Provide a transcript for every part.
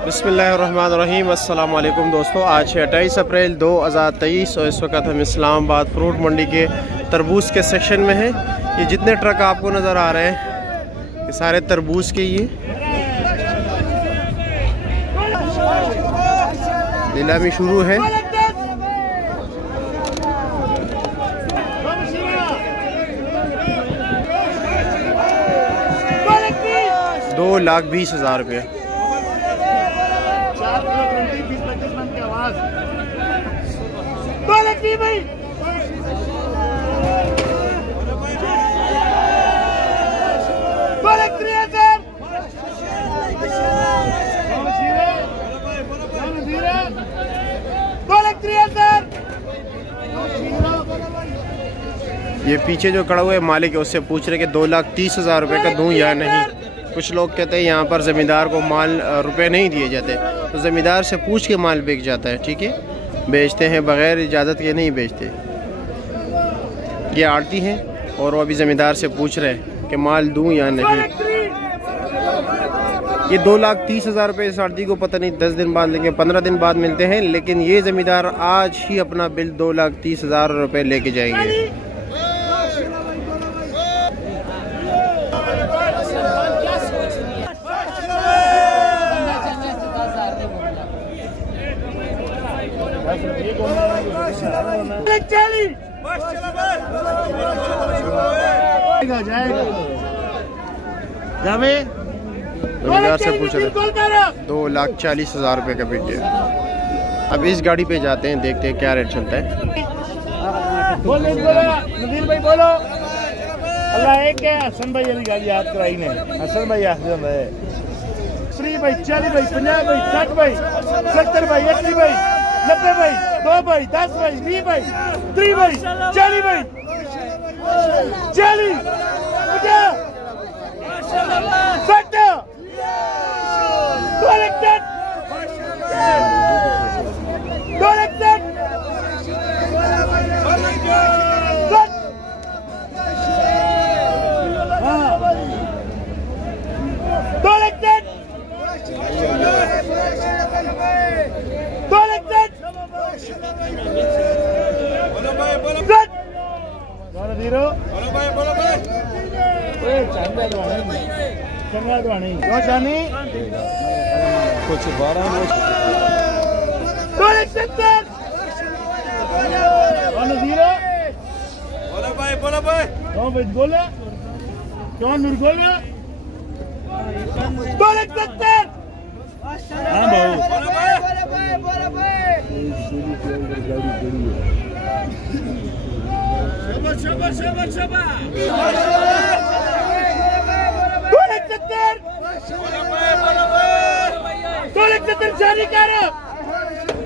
बिस्मिल्लाहिर्रहमानिर्रहीम। अस्सलाम वालेकुम दोस्तों, आज है 28 अप्रैल 2023 और इस वक्त हम इस्लामाबाद फ्रूट मंडी के तरबूज के सेक्शन में हैं। ये जितने ट्रक आपको नज़र आ रहे हैं ये सारे तरबूज के ये नीलामी शुरू है। ₹2,20,000। ये पीछे जो खड़ा हुआ है मालिक है, उससे पूछ रहे कि ₹2,30,000 का दूं या नहीं। कुछ लोग कहते हैं यहाँ पर ज़मींदार को माल रुपए नहीं दिए जाते, तो ज़मींदार से पूछ के माल बिक जाता है। ठीक है, बेचते हैं बग़ैर इजाज़त के नहीं बेचते। ये आड़ती हैं और वो अभी ज़मींदार से पूछ रहे हैं कि माल दूं या नहीं। ये ₹2,30,000 इस आड़ती को पता नहीं 10 दिन बाद लेकिन 15 दिन बाद मिलते हैं, लेकिन ये ज़मींदार आज ही अपना बिल ₹2,30,000 लेके जाएंगे। ज़मींदार से पूछ रहे ₹2,40,000 का बिक गया। अब इस गाड़ी पे जाते हैं, देखते हैं क्या रेट चलता है। नदीर भाई बोलो, अल्लाह एक है। हसन भाई वाली गाड़ी याद कराई ने, हसन भाई आखिर है 30 भाई 40 भाई 50 भाई 60 भाई 70 भाई 80 भाई 90 भाई 2 भाई 10 भाई 20 भाई 30 भाई 40 भाई 40 50 60 कुछ 12 बोला क्यों नूर बोला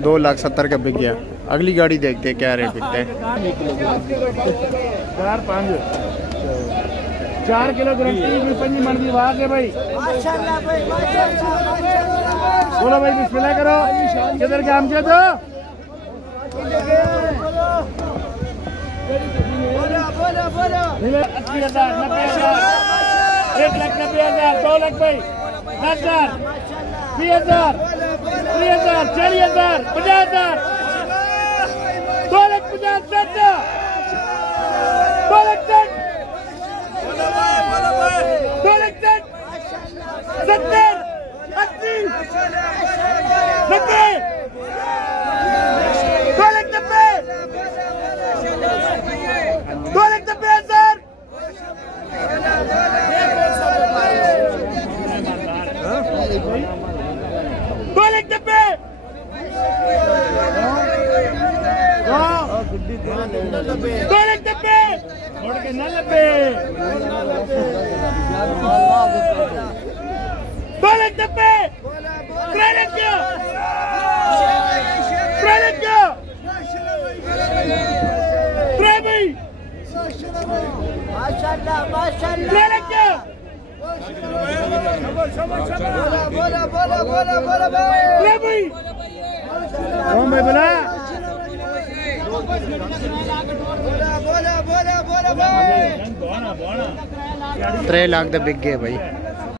₹2,70,000 का बिक गया। अगली गाड़ी देखते हैं क्या रेट बिकता है। 4 किलो गारंटी पंजी मन की आवाज है भाई। बोलो भाई, बिस्मिल्लाह करो। किधर के आम के दो 80,000 90,000 1,90,000 2 लाख भाई 10,000 20,000 30,000 40,000 50,000 2,50,000 2,60,000 2,60,000 70 80 90 2,90,000 2,90,000 3 लाख दा बिक गए भाई।